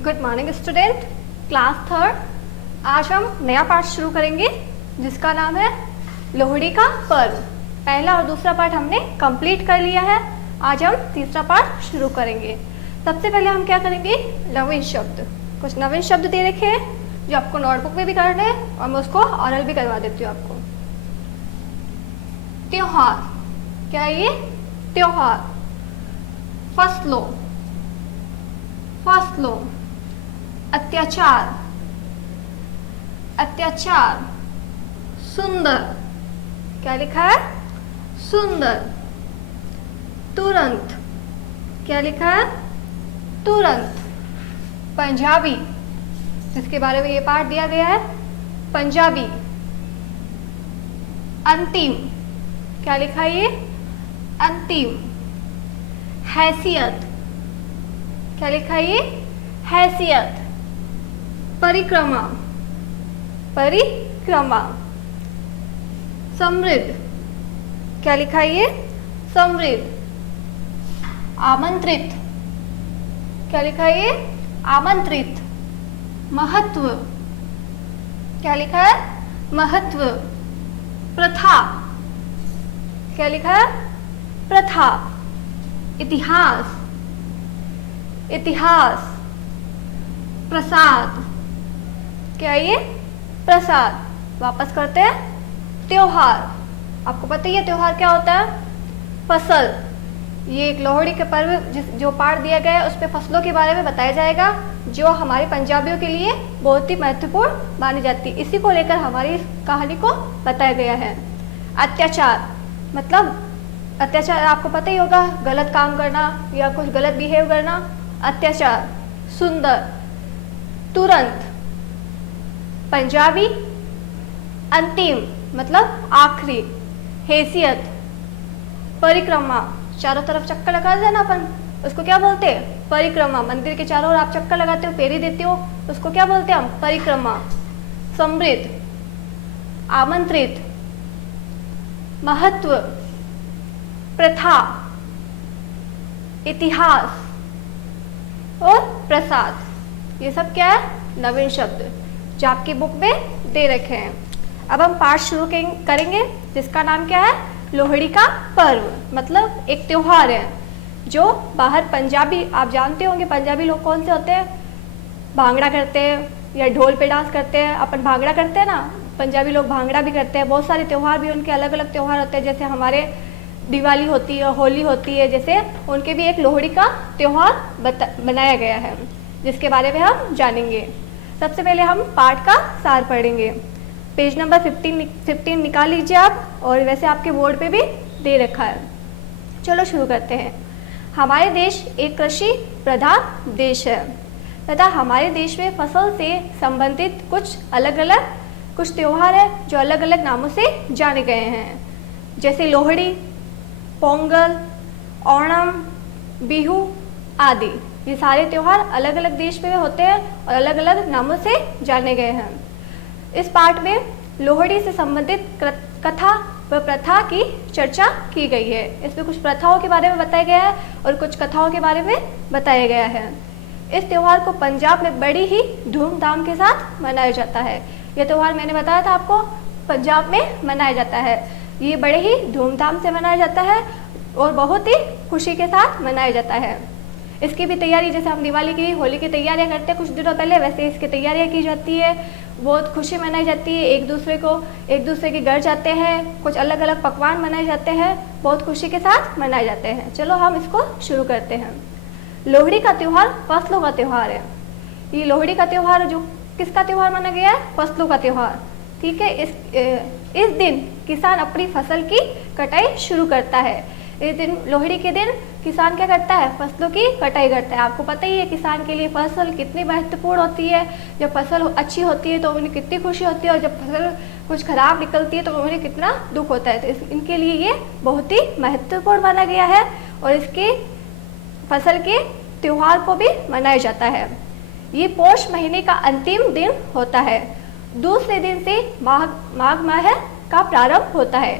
Good morning student, class third. आज हम नया पार्ट शुरू करेंगे जिसका नाम है लोहड़ी का पर्व। पहला और दूसरा पार्ट हमने कंप्लीट कर लिया है। आज हम तीसरा पार्ट शुरू करेंगे। सबसे पहले हम क्या करेंगे, नवीन शब्द। कुछ नवीन शब्द दे रखे हैं जो आपको नोटबुक में भी करने हैं और मैं उसको ऑरल भी करवा देती हूँ आपको। त्योहार, क्या है ये? त्योहार। फसलों, फसलों। अत्याचार, अत्याचार। सुंदर, क्या लिखा है? सुंदर। तुरंत, क्या लिखा है? तुरंत। पंजाबी, जिसके बारे में ये पाठ दिया गया है, पंजाबी। अंतिम, क्या लिखा है ये? अंतिम। हैसियत, क्या लिखा है ये? हैसियत। परिक्रमा, परिक्रमा। समृद्ध, क्या लिखा है ये? समृद्ध। आमंत्रित, क्या लिखा है ये? आमंत्रित। महत्व, क्या लिखा है? महत्व। प्रथा, क्या लिखा है? प्रथा। इतिहास, इतिहास। प्रसाद, क्या ये? प्रसाद। वापस करते हैं, त्योहार। आपको पता ही है त्योहार क्या होता है? फसल। ये एक लोहड़ी के पर्व जो पाठ दिया गया है उस पर फसलों के बारे में बताया जाएगा, जो हमारे पंजाबियों के लिए बहुत ही महत्वपूर्ण मानी जाती है। इसी को लेकर हमारी इस कहानी को बताया गया है। अत्याचार, मतलब अत्याचार आपको पता ही होगा, गलत काम करना या कुछ गलत बिहेव करना, अत्याचार। सुंदर। तुरंत। पंजाबी। अंतिम, मतलब आखिरी। हैसियत। परिक्रमा, चारों तरफ चक्कर लगा देना अपन, उसको क्या बोलते हैं? परिक्रमा। मंदिर के चारों ओर आप चक्कर लगाते हो, फेरी देते हो, उसको क्या बोलते हैं हम? परिक्रमा। समृद्ध। आमंत्रित। महत्व। प्रथा। इतिहास और प्रसाद। ये सब क्या है? नवीन शब्द जो आपकी बुक में दे रखे हैं। अब हम पाठ शुरू करेंगे जिसका नाम क्या है? लोहड़ी का पर्व। मतलब एक त्योहार है जो बाहर पंजाबी, आप जानते होंगे पंजाबी लोग कौन से होते हैं? भांगड़ा करते हैं या ढोल पे डांस करते हैं। अपन भांगड़ा करते हैं ना, पंजाबी लोग भांगड़ा भी करते हैं। बहुत सारे त्यौहार भी उनके अलग अलग त्यौहार होते हैं, जैसे हमारे दिवाली होती है, होली होती है, जैसे उनके भी एक लोहड़ी का त्यौहार बनाया गया है जिसके बारे में हम जानेंगे। सबसे पहले हम पाठ का सार पढ़ेंगे। पेज नंबर 15 निकाल लीजिए आप, और वैसे आपके बोर्ड पे भी दे रखा है। चलो शुरू करते हैं। हमारे देश एक कृषि प्रधान देश है तथा हमारे देश में फसल से संबंधित कुछ त्यौहार है जो अलग अलग नामों से जाने गए हैं, जैसे लोहड़ी, पोंगल, ओणम, बिहू आदि। ये सारे त्यौहार अलग अलग देश में होते हैं और अलग अलग नामों से जाने गए हैं। इस पाठ में लोहड़ी से संबंधित कथा व प्रथा की चर्चा की गई है। इसमें कुछ प्रथाओं के बारे में बताया गया है और कुछ कथाओं के बारे में बताया गया है। इस त्यौहार को पंजाब में बड़ी ही धूमधाम के साथ मनाया जाता है। यह त्यौहार मैंने बताया था आपको, पंजाब में मनाया जाता है। ये बड़े ही धूमधाम से मनाया जाता है और बहुत ही खुशी के साथ मनाया जाता है। इसकी भी तैयारी, जैसे हम दिवाली की, होली की तैयारियां करते हैं कुछ दिनों पहले, वैसे इसकी तैयारियां की जाती है। बहुत खुशी मनाई जाती है, एक दूसरे के घर जाते हैं, कुछ अलग अलग पकवान बनाए जाते हैं, बहुत खुशी के साथ मनाए जाते हैं। चलो हम इसको शुरू करते हैं। लोहड़ी का त्यौहार फसलों का त्यौहार है। ये लोहड़ी का त्यौहार जो किसका त्यौहार माना गया है? फसलों का त्यौहार। ठीक है। इस दिन किसान अपनी फसल की कटाई शुरू करता है। इस दिन, लोहड़ी के दिन, किसान क्या करता है? फसलों की कटाई करता है। आपको पता ही है किसान के लिए फसल कितनी महत्वपूर्ण होती है। जब फसल अच्छी होती है तो उन्हें कितनी खुशी होती है, और जब फसल कुछ खराब निकलती है तो उन्हें कितना दुख होता है। तो इनके लिए ये बहुत ही महत्वपूर्ण माना गया है और इसके फसल के त्यौहार को भी मनाया जाता है। ये पौष महीने का अंतिम दिन होता है। दूसरे दिन से माघ माह का प्रारंभ होता है।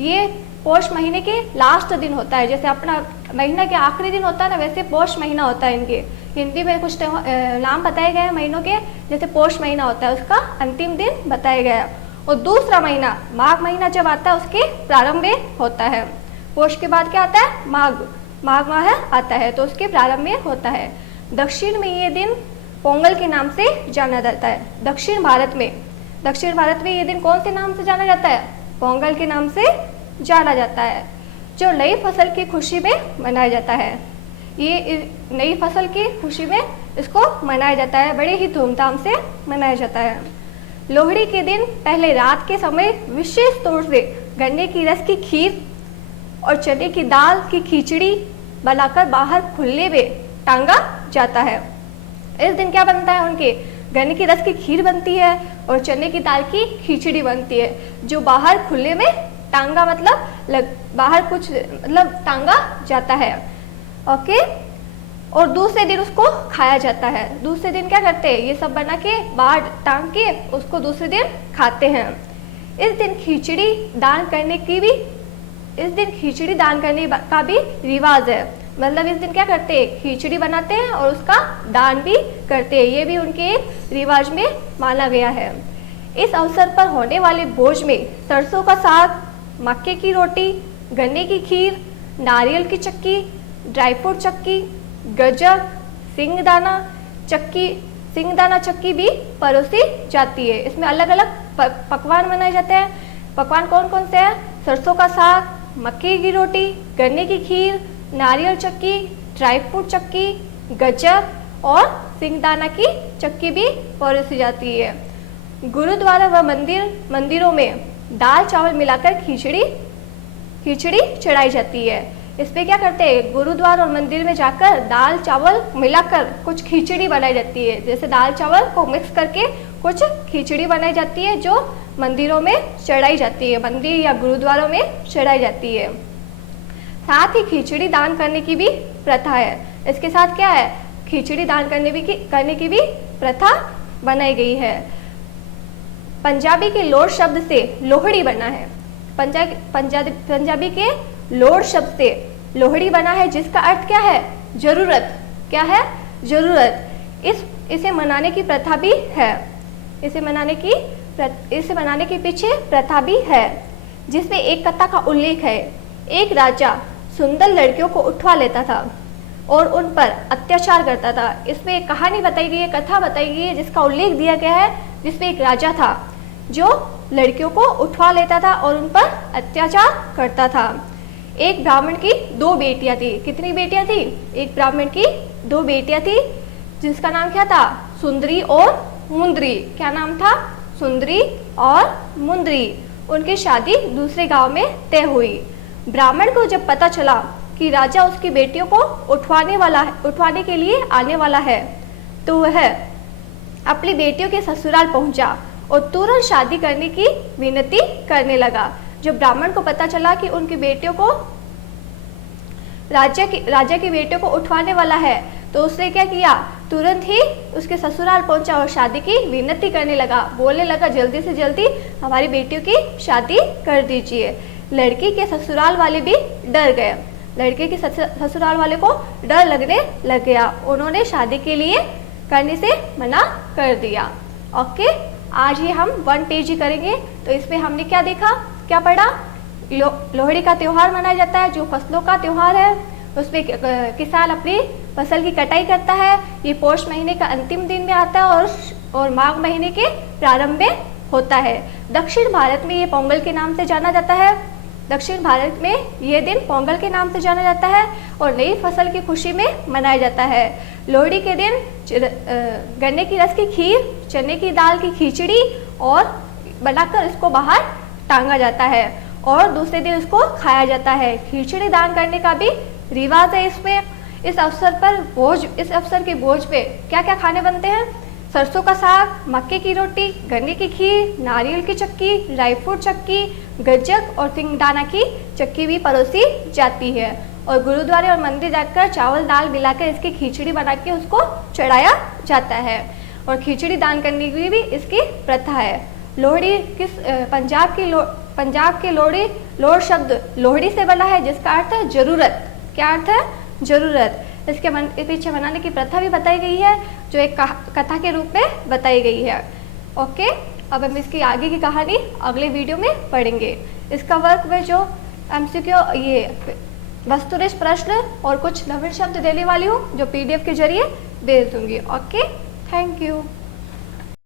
ये पौष महीने के लास्ट दिन होता है। जैसे अपना महीना के आखिरी दिन होता है ना, वैसे पौष महीना होता है इनके। हिंदी में कुछ नाम बताए गए हैं महीनों के, जैसे पौष महीना होता है उसका अंतिम दिन बताया गया है। और दूसरा महीना माघ महीना जब आता है उसके प्रारंभ में होता है। पौष के बाद क्या आता है? माघ माह आता है, तो उसके प्रारंभ में होता है। दक्षिण में ये दिन पोंगल के नाम से जाना जाता है। दक्षिण भारत में ये दिन कौन से नाम से जाना जाता है? पोंगल के नाम से जाना जाता है, जो नई फसल की खुशी में मनाया जाता है। ये नई फसल की खुशी में इसको मनाया जाता है, बड़े ही धूमधाम से मनाया जाता है। लोहड़ी के दिन पहले रात के समय विशेष तौर से गन्ने की रस की खीर और चने की दाल की खिचड़ी बनाकर बाहर खुले में टांगा जाता है। इस दिन क्या बनता है? उनके गन्ने की रस की खीर बनती है और चने की दाल की खिचड़ी बनती है, जो बाहर खुले में टांगा मतलब बाहर कुछ मतलब टांगा जाता है। ओके, और दूसरे दिन उसको खाया जाता है। दूसरे दिन क्या करते हैं? ये सब बना के बाहर टांग के उसको दूसरे दिन खाते हैं। इस दिन खिचड़ी दान करने का भी रिवाज है। मतलब इस दिन क्या करते हैं? खिचड़ी बनाते हैं और उसका दान भी करते हैं। ये भी उनके रिवाज में माना गया है। इस अवसर पर होने वाले भोज में सरसों का साग, मक्के की रोटी, गन्ने की खीर, नारियल की चक्की, ड्राई फ्रूट चक्की, गजक, सिंगदाना चक्की भी परोसी जाती है। इसमें अलग अलग पकवान बनाए जाते हैं। पकवान कौन कौन से हैं? सरसों का साग, मक्के की रोटी, गन्ने की खीर, नारियल चक्की, ड्राई फ्रूट चक्की, गजक और सिंगदाना की चक्की भी परोसी जाती है। गुरुद्वारा व मंदिरों में दाल चावल मिलाकर खिचड़ी चढ़ाई जाती है। इस पे क्या करते हैं? गुरुद्वारा और मंदिर में जाकर दाल चावल मिलाकर कुछ खिचड़ी बनाई जाती है। जैसे दाल चावल को मिक्स करके कुछ खिचड़ी बनाई जाती है, जो मंदिरों में चढ़ाई जाती है, मंदिर या गुरुद्वारों में चढ़ाई जाती है। साथ ही खिचड़ी दान करने की भी प्रथा है। इसके साथ क्या है? खिचड़ी दान करने की भी प्रथा बनाई गई है। पंजाबी के लोड शब्द से लोहड़ी बना है। पंजाबी के लोड शब्द से लोहड़ी बना है, जिसका अर्थ क्या है? जरूरत। क्या है? जरूरत। इसे मनाने की प्रथा भी है। इसे मनाने के पीछे प्रथा भी है, जिसमें एक कथा का उल्लेख है। एक राजा सुंदर लड़कियों को उठवा लेता था और उन पर अत्याचार करता था। इसमें एक कहानी बताई गई है, कथा बताई गई है, जिसका उल्लेख दिया गया है, जिसमें एक राजा था जो लड़कियों को उठवा लेता था और उन पर अत्याचार करता था। एक ब्राह्मण की 2 बेटियां थी। कितनी बेटियां थी? एक ब्राह्मण की 2 बेटियां थी, जिसका नाम क्या था? सुंदरी और मुंदरी। क्या नाम था? सुंदरी और मुंदरी। उनकी शादी दूसरे गांव में तय हुई। ब्राह्मण को जब पता चला कि राजा उसकी बेटियों को उठवाने के लिए आने वाला है, तो वह अपनी बेटियों के ससुराल पहुंचा और तुरंत शादी करने की विनती करने लगा। जब ब्राह्मण को पता चला कि उनकी बेटियों को राजा की बेटियों को उठवाने वाला है, तो उसने क्या किया? तुरंत ही उसके ससुराल पहुंचा और शादी की विनती करने लगा। बोलने लगा, जल्दी से जल्दी हमारी बेटियों की शादी कर दीजिए। लड़की के ससुराल वाले भी डर गए। लड़के के ससुराल वाले को डर लगने लग गया। उन्होंने शादी के लिए करने से मना कर दिया। ओके, आज ही हम 1 पेज ही करेंगे। तो इसमें हमने क्या देखा, क्या पढ़ा? लोहड़ी का त्यौहार मनाया जाता है, जो फसलों का त्यौहार है। उसमें किसान अपनी फसल की कटाई करता है। ये पौष महीने का अंतिम दिन में आता है और माघ महीने के प्रारंभ में होता है। दक्षिण भारत में ये पोंगल के नाम से जाना जाता है। दक्षिण भारत में ये दिन पोंगल के नाम से जाना जाता है और नई फसल की खुशी में मनाया जाता है। लोहड़ी के दिन गन्ने की रस की खीर, चने की दाल की खिचड़ी और बनाकर इसको बाहर टांगा जाता है और दूसरे दिन इसको खाया जाता है। खिचड़ी दान करने का भी रिवाज है इसमें। इस अवसर के भोज पे क्या क्या खाने बनते हैं? सरसों का साग, मक्के की रोटी, गन्ने की खीर, नारियल की चक्की, ड्राई फ्रूट चक्की, गज्जक और सिंगदाना की चक्की भी परोसी जाती है। और गुरुद्वारे और मंदिर जाकर चावल दाल मिलाकर इसकी खिचड़ी बना के उसको चढ़ाया जाता है। और खिचड़ी दान करने की भी इसकी प्रथा है। लोहड़ी पंजाब के लोहड़ी लोड शब्द लोहड़ी से बना है, जिसका अर्थ है जरूरत। क्या अर्थ है? जरूरत। इसके पीछे बनाने की प्रथा भी बताई गई है, जो एक कथा के रूप में बताई गई है। ओके, अब हम इसकी आगे की कहानी अगले वीडियो में पढ़ेंगे। इसका वर्क में जो एमसीक्यू, ये वस्तुनिष्ठ प्रश्न और कुछ नवीन शब्द देने वाली हूँ, जो PDF के जरिए भेज दूंगी। Okay, thank you.